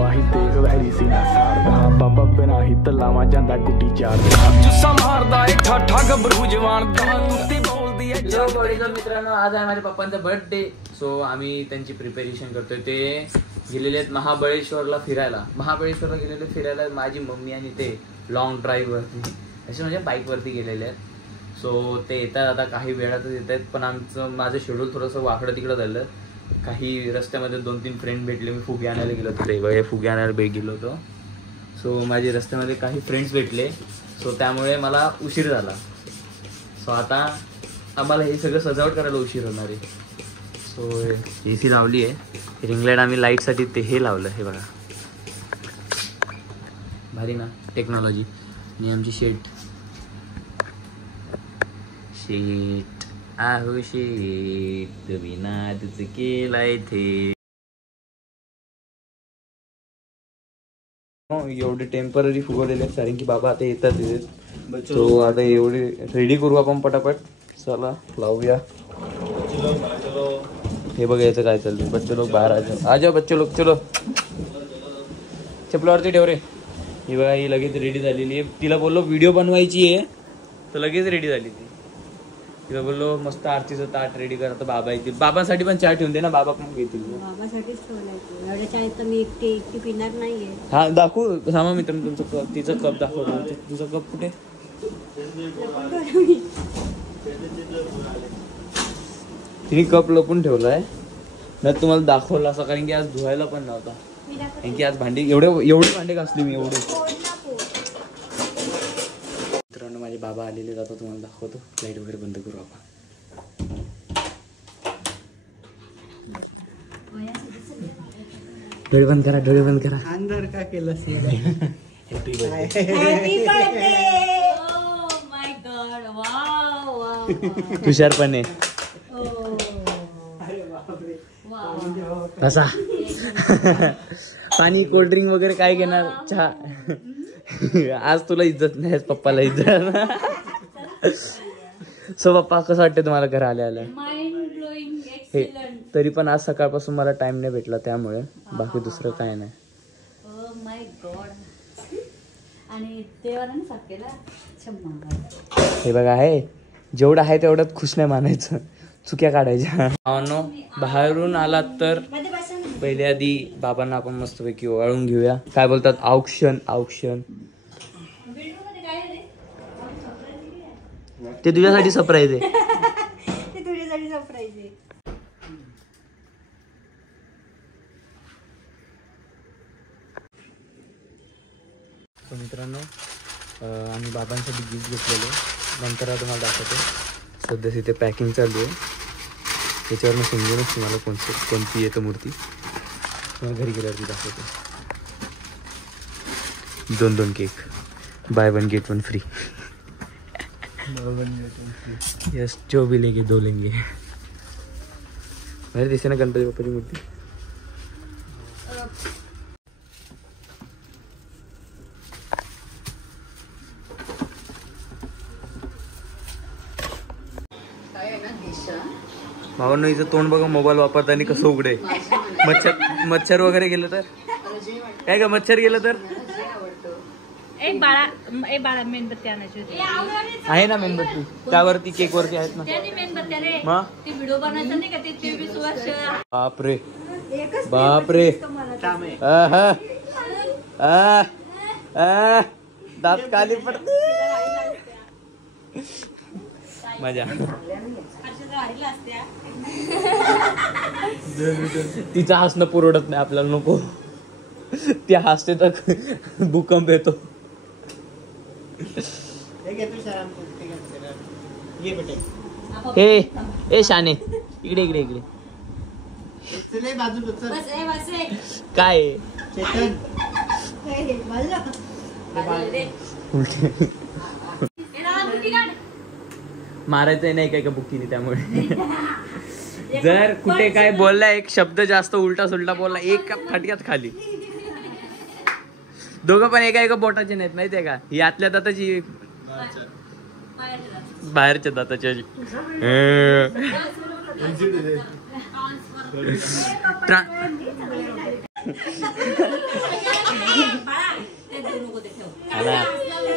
ਬਾਹੀ ਦੇਖ ਵੈਰੀ ਸੀ ਨਾ ਸਾਰਦਾ ਬਾਬਾ ਬਿਨਾ ਹੀ ਤੱਲਾ ਮਾ ਜਾਂਦਾ ਗੁੱਟੀ ਚਾਰਦਾ ਜੁੱਸਾ ਮਾਰਦਾ ਏ ਠਾਠਾ ਗੱਭਰੂ ਜਵਾਨ ਦਾ ਕੁੱਤੀ बोलदी है। जो बॉडीजर मित्रांनो, आज आहे माझ्या पप्पांचा बर्थडे, सो आम्ही त्यांची प्रिपरेशन करतोय। ते गेलेले आहेत महाबळेश्वरला फिरायला। महाबळेश्वरला गेलेले फिरायला माझी मम्मी आणि ते लॉंग ड्राईव्ह वरती असे म्हणजे बाईक वरती गेलेले आहेत। सो ते येतात आता काही वेळातच येत आहेत, पण माझं शेड्यूल थोडंसं वाकडं तिकडं झालं। काही रस्त्यामध्ये 2-3 फ्रेंड भेटले, मी फुगे आणायला गेलो होतो, ते फुगे आणायला गेलो होतो। सो माझे रस्त्यामध्ये काही फ्रेंड्स भेटले, सो त्यामुळे मला उशीर झाला। सो आता आम्हाला हे सगळं सजावट करायला उशीर होणार आहे। सो AC लावली आहे, रिंग लाईट आम्ही लाईटसाठी ते हे लावलं, हे बघा भारी ना टेक्नॉलॉजी। आणि आमची शेट आहो शेट विना तुझं केलाय थे। एवढे टेम्पररी फुगवलेले आहेत कारण की बाबा आता येतात, तो आता एवढे रेडी करू आपण पटापट। चला लावूया। हे बघायचं काय चाललंय, बच्चे लोक बाहेर आ जाओ बच्चे लोक, चलो चपलावरती ठेव रे। ही बघा ही लगेच रेडी झालेली आहे, तिला बोललो व्हिडिओ बनवायची आहे तर लगेच रेडी झाली ती। तिला बोललो मस्त आरतीचं ताट रेडी करा तर बाबा येतील, बाबांसाठी पण चहा ठेवून दे ना, बाबा पण घेतील। बाबासाठीच ठेवलाय, एवढ्या चायत तर मी एकटी पिणार नाहीये। हा दाखवू सामा मित्रांनो तुमचं कप, तिचं कप दाखवतो, तुझं कप कुठे? तिने कप लपून ठेवलाय ना, तुम्हाला दाखवला असं कारण की आज धुवायला पण नव्हता, कारण की आज भांडी एवढे भांडे घासली मी एवढे। मित्रांनो माझे बाबा आलेले, जातो तुम्हाला दाखवतो, लाईट वगैरे बंद करू आपण। डोळे बंद करा, डोळे बंद करा। अंदर का केलं तुषारपणे असा पाणी कोल्ड्रिंक वगैरे काय घेणार, चहा। आज तुला इज्जत नाही, पप्पाला इज्जत। सो पप्पा कसं वाटतं तुम्हाला घर आल्या? हे तरी पण आज सकाळपासून मला टाइम नाही भेटला, त्यामुळे बाकी दुसरं काय नाही। हे बघा आहे जेवढं आहे तेवढ्यात खुश नाही मानायचं, चुक्या काढायच्या। बाहेरून आलात तर पहिले आधी बाबांना आपण मस्तपैकी ओवाळून घेऊया। काय बोलतात औक्षण, औक्षण ते तुझ्यासाठी सरप्राईज आहे, ते तुझ्यासाठी सरप्राईज आहे। तर मित्रांनो आम्ही बाबांसाठी गिफ्ट घेतलेलं, नंतर तुम्हाला दाखवतो। सध्या तिथे पॅकिंग चालू आहे, त्याच्यावरनं समजूनच तुम्हाला कोणती येतं मूर्ती, तुम्हाला घरी गेल्यावरती दाखवतो। 2 cake, buy 1 get 1 free. Yes, जो भी लेंगे 2 लेंगे। अरे दिसते ना गणपती बाप्पाची मूर्ती। भावांनो हिचं तोंड बघा, मोबाईल वापरताना कसं उघडे। मच्छर वगैरे गेलं तर काय का, मच्छर गेलं तर एक बाळा मेणबत्ती आणायची होती, आहे ना मेणबत्ती, त्यावरती केक वरती आहेत ना ती व्हिडिओ बनायचा नाही का, ते 23 वर्ष। बापरे बापरे, दात काली पडते, मजा। तिचं हसणं पुरवडत नाही आपल्याला, नको ती हसते तर भूकंप येतो। ए शाने इकडे इकडे इकडे काय मारायचं नाही काय का बुक्कीने, त्यामुळे जर कुठे काय बोलला, एक शब्द जास्त उलटा सुलटा बोलला, एक फटक्यात खाली। दोघं पण एका बोटाचे नाहीत माहितीये का, ही आतल्या दाताची बाहेरच्या दाताची।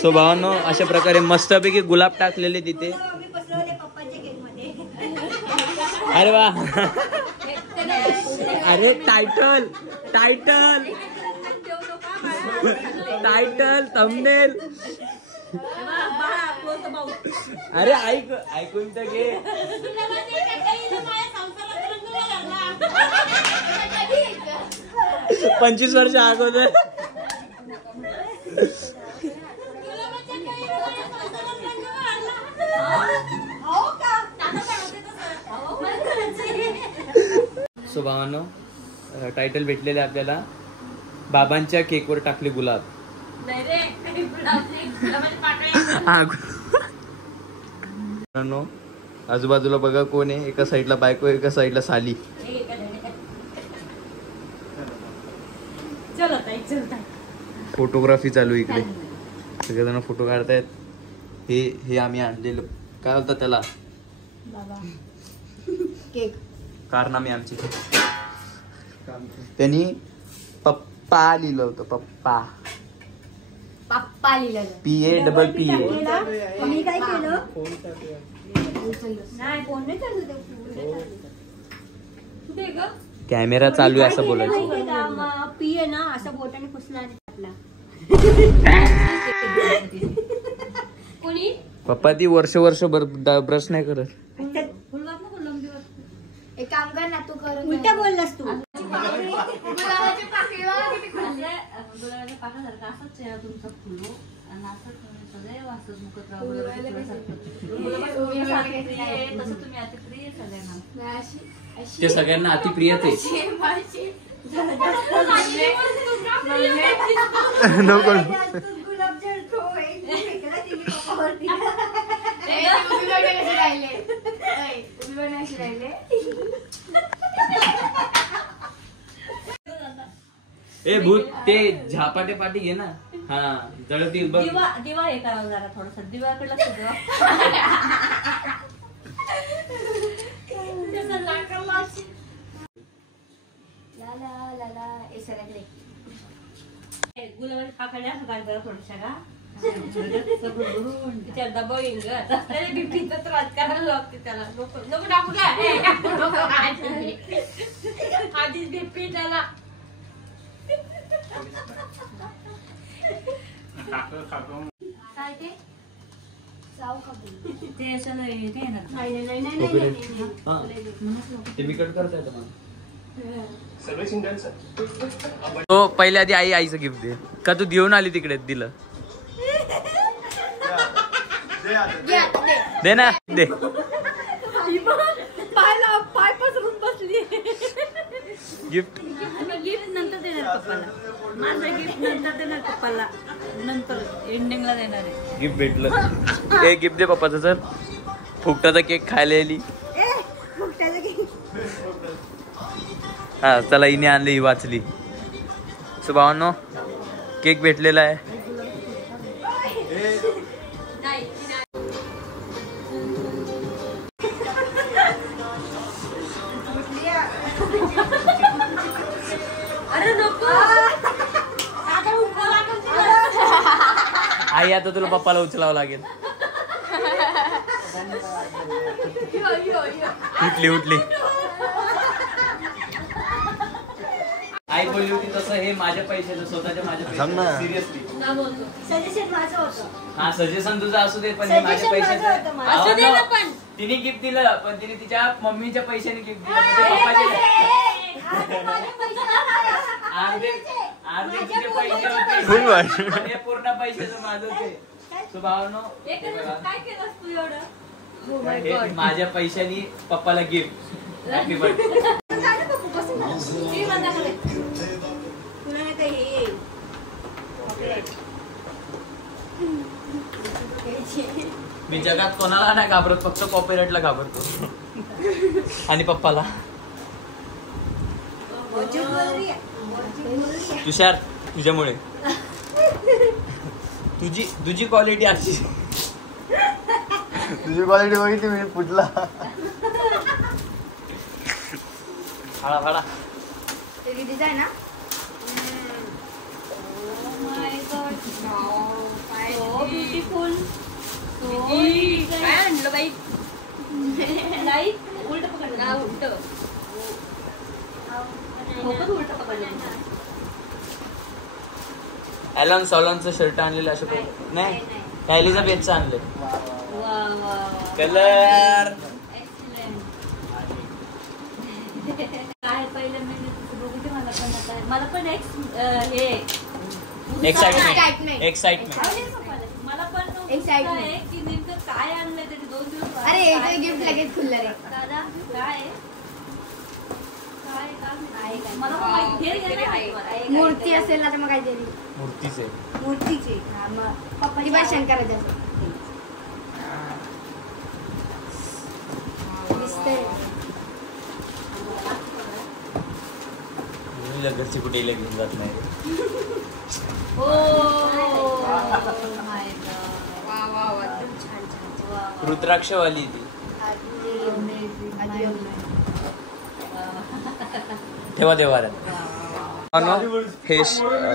सो भावांनो अशा प्रकारे मस्तपैकी गुलाब टाकलेले तिथे. मी बसवले पप्पांच्या केक मध्ये. अरे वा. अरे टायटल टायटल टायटल थंबनेल. अरे ऐक ऐकून तर घे. 25 वर्ष अगोदर. सो भावांनो टायटल भेटलेले आपल्याला. बाबांच्या केकवर टाकले गुलाब. आजूबाजूला बघा कोण आहे. एका साईडला बायको एका साईडला साली. फोटोग्राफी चालू इकडे. सगळेजण फोटो काढतायत. हे आम्ही आणलेलं काय होतं त्याला केक कारनामे आमची. त्यांनी पप्पा लिहिलं होतं. पप्पा पप्पा लिहिलं. PAPPA. मी काय केलं नाही फोन नाही चालू ते. कॅमेरा चालू आहे असं बोलायचं. पी आहे ना असं बोटाने पुसला आणि टाकला. कोणी पप्पा ती वर्षभर ब्रश नाही करत. एक काम कर ना तू कर. उलटा बोललास तू. ते सगळ्यांना अतिप्रियच आहे. नको ए भूत ते झापाटे पाटी घे ना. हा जळतील बघ. दिवा हे करावं जरा थोडस दिव्याकडे लक्ष द्या. गुलाबाच्या पाकळ्या सकाळी बरं थोडशा का तिच्या डबा येईन ग. राजकारण लागते त्याला. नको टाकू द्या आधीच बिप्पी त्याला. काय ते ते असं नाही ते मी कट करता येतं. तो पहिल्या आधी आईचं गिफ्ट दे. का तू घेऊन आली तिकडे दिलं. दे ना दे. पाय पसरून बसली. गिफ्ट गिफ्ट नंतर देणार पप्पाला. माझं गिफ्ट नंतर देणार पप्पाला. नंतर एंडिंगला देणार आहे. गिफ्ट भेटलं. ए गिफ्ट दे पप्पाचं. चल फुकटाचा केक खायला आली. हा चला हिने आणली. ही वाचली. सो भावांनो केक भेटलेला आहे. आई आता तुला पप्पाला उचलावं लागेल. उठली आई बोलली होती तसं हे माझ्या पैशाचं स्वतःच्या माझ्या पैशाचं. सिरियसली सजेशन माझं होतं. हा सजेशन तुझं असू दे पण हे माझ्या पैशाचं. तिने गिफ्ट दिलं पण तिने तिच्या मम्मीच्या पैशाने गिफ्ट दिलं. अर्धे तिचे पैसे होते. हे पूर्ण पैशाचं माझं ते. सो भावानो काय केलंस तू एवढं. माझ्या पैशानी पप्पाला गिफ्ट. Happy birthday. मी जगात कोणाला नाही घाबरत. फक्त कॉपीराइटला घाबरतो. आणि पप्पाला. तुषार तुझ्यामुळे तुझी क्वालिटी अशी. तुझी क्वालिटी बघितली मी फुटला. फाडा कितीचा आहे ना. ब्युटिफुल काय आणलं बाई लाईट उलट पकडलं उलट उलट पकडलं ॲलन सॉलॉनचं शर्ट आणलेलं असं नाही कायलीचा बेचचं आणलं कलर काय पहिलं म्हणजे बघू दे मला पण हे एक्साइटमेंट मला पण आहे की नेमकं काय आणलंय तरी 2 दिवस अरे गिफ्ट लगेच खुललं रे दादा काय मला माहिती मूर्ती असेल ना तर मग काहीतरी मूर्तीचे मूर्तीची पप्पाची बाय शंकराच्या घरची कुठे घेऊन जात नाही रुद्राक्षवाली ती ठेवा हे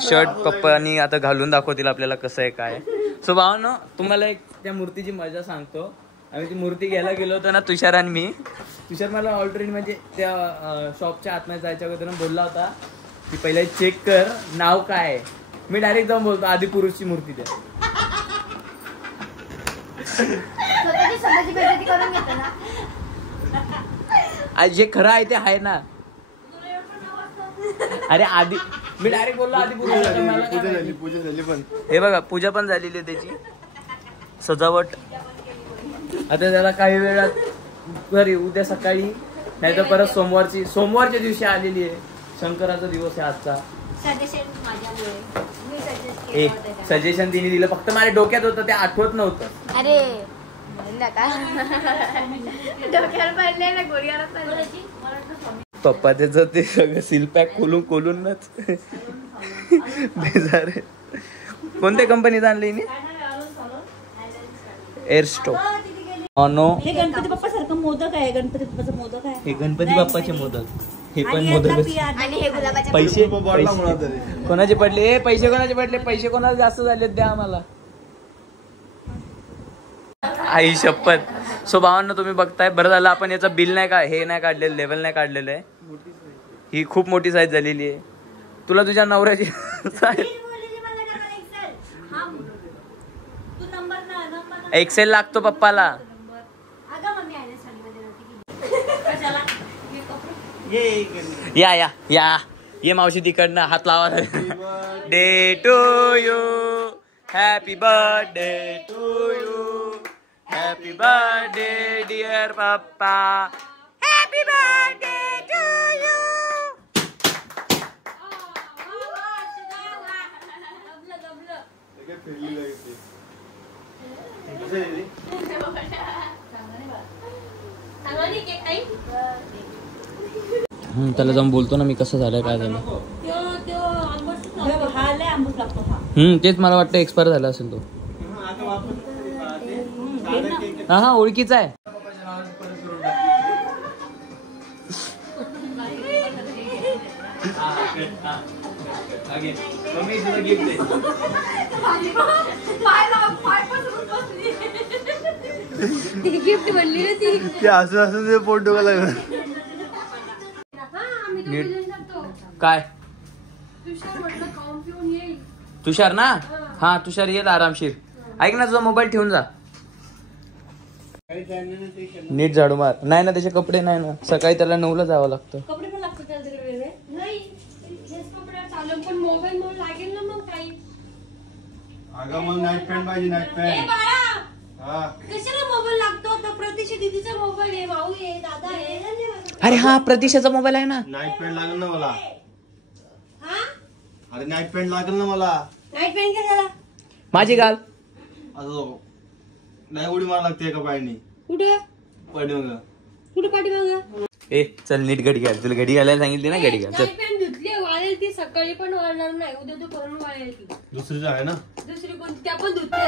शर्ट पप्पानी आता घालून दाखवतील आपल्याला कसं आहे काय. सो भावानो तुम्हाला एक त्या मूर्तीची मजा सांगतो. आम्ही ती मूर्ती घ्यायला गेलो होतो ना तुषार आणि मी. तुषार मला ऑलरेडी म्हणजे त्या शॉपच्या आतमध्ये जायच्या अगोदर बोलला होता की पहिले चेक कर नाव काय. मी डायरेक्ट जाऊन बोलतो आदिपुरुषची मूर्ती द्या. जे खरं आहे ते आहे ना. अरे आधी मी डायरेक्ट बोललो आदिपुरुष. पूजा झाली पण हे बघा पूजा पण झालेली आहे त्याची सजावट. आता त्याला काही वेळात घरी उद्या सकाळी नाही तर परत सोमवारच्या दिवशी आलेली आहे. शंकराचा दिवस आहे आजचा. सजेशन तिने दिलं फक्त माझ्या डोक्यात होतं ते आठवत नव्हतं. अरे डोक्यावर पडले ना गोळीवर पप्पा त्याचं ते सगळं सील पॅक खोलूनच बेजार आहे. कोणत्या कंपनीत आणले एअरस्टो. हे गणपती बाप्पा सारखं मोदक आहे. गणपती बाप्पाचं मोदक आहे. हे गणपती बाप्पाचे मोदक. हे पण मोदक. आणि हे गुलाबाच्या पैसे कोणाचे पडले. पैसे कोणाचे पडले. पैसे कोणाला जास्त झालेत द्या आम्हाला. आई शपथ. सो भावांना तुम्ही बघताय बरं झालं आपण याचं बिल नाही का हे नाही काढलेलं लेवल नाही काढलेलं आहे. ही खूप मोठी साईज झालेली आहे. तुला तुझ्या नवऱ्याची एक्सेल लागतो पप्पाला. या या या ये मावशी तिकडनं हात लावा. Day to you happy birthday to you happy birthday dear पप्पा हॅपी बर्थडे टू यू. त्याला जाऊन बोलतो ना मी कसं झालं काय झालं. तेच मला वाटतं एक्सपायर झाला असेल तो. हा ओळखीचा आहे. गिफ्ट बनली ना ती असं पोट डोका लागलं. काय तुषार ना. हा तुषार येईल आरामशीर. ऐक ना तुझा मोबाईल ठेवून जा. नीट झाडू मार. नाही ना त्याचे कपडे नाही ना. सकाळी त्याला 9ला जावं लागतं. कपडे पण लागतात त्याला तिकडे वेगळे. नाही हेच कपडे चालू पण मोबाईल मग लागेल ना मग काही. अगं मग नाईट पॅन्ट पाहिजे. नाईट पॅन्ट कशाला मोबाईल लागतो. तर प्रतीक्षा दीदीचा मोबाईल आहे. भाऊ आहे दादा आहे. अरे हा प्रतीक्षाचा मोबाईल आहे ना. नाईट पॅन्ट लागेल ना मला. हा अरे नाईट पॅन्ट लागेल ना मला. नाईट पॅन्ट काय झाला. माझी गाल असं नाही उडी मारा लागते एका पायाने. कुठे पाठीमागं. कुठे पाठीमागं. ए चल नीट घडी घाल. तुला घडी घालायला सांगितली ना घडी घाल. चल नाईट पॅन्ट धुतली वाळेल ती. सकाळी पण वाळणार नाही. उद्या तू करून वाळेल ती. दुसरीच आहे ना. दुसरी कोणती त्या पण धुतली.